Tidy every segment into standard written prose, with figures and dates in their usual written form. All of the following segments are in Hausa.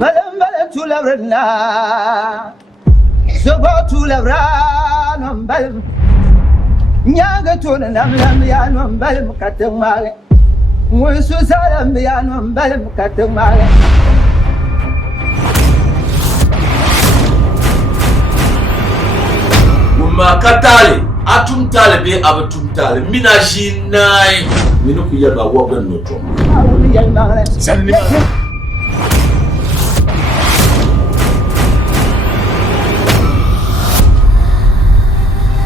Balam tulabrana Zobo tulabrana balam Nyaga tuna namlam ya no balam katamare Musu salam ya no balam katamare Makatale atumtale be abatumtale mina jinai mino kuyaba wagan noto sanni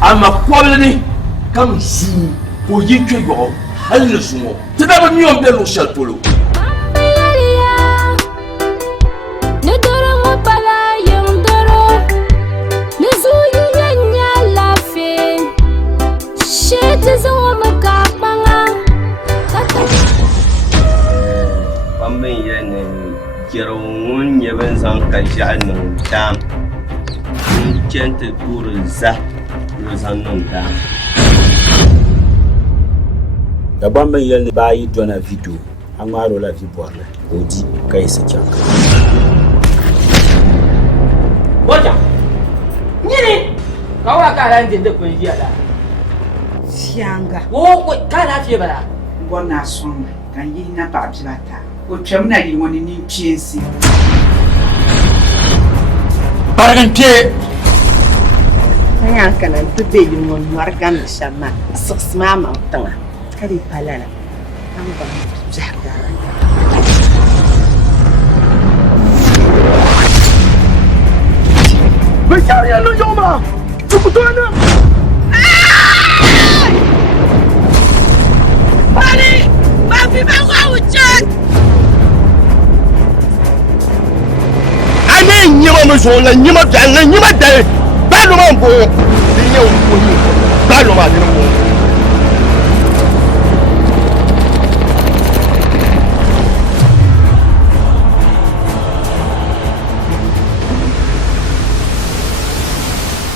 ama kwalni kam zu ko yike yo halle sumo tedaba nyom be lo shalpolo Kirawun yaban zan kan sha'anin ta kenta turin za rozannon ta da bamban yalni bayi dona video an waro la fi borla odi kai sakin boja nyini kawa ka ran jinde ko jiya da sianga wo ko ka lafiya bara gonna son kan yi na ba bilata o twam na li woni ni piensi parante anya kana to be yi mon margan shama sasma ma tanga kari palala an ba jahda Becaria no yoma tukutana Pari papi bawa ucap nyima musola nyima dal nyima dal ba lo ma bo ni nyaw ko ni ba lo ma ni mo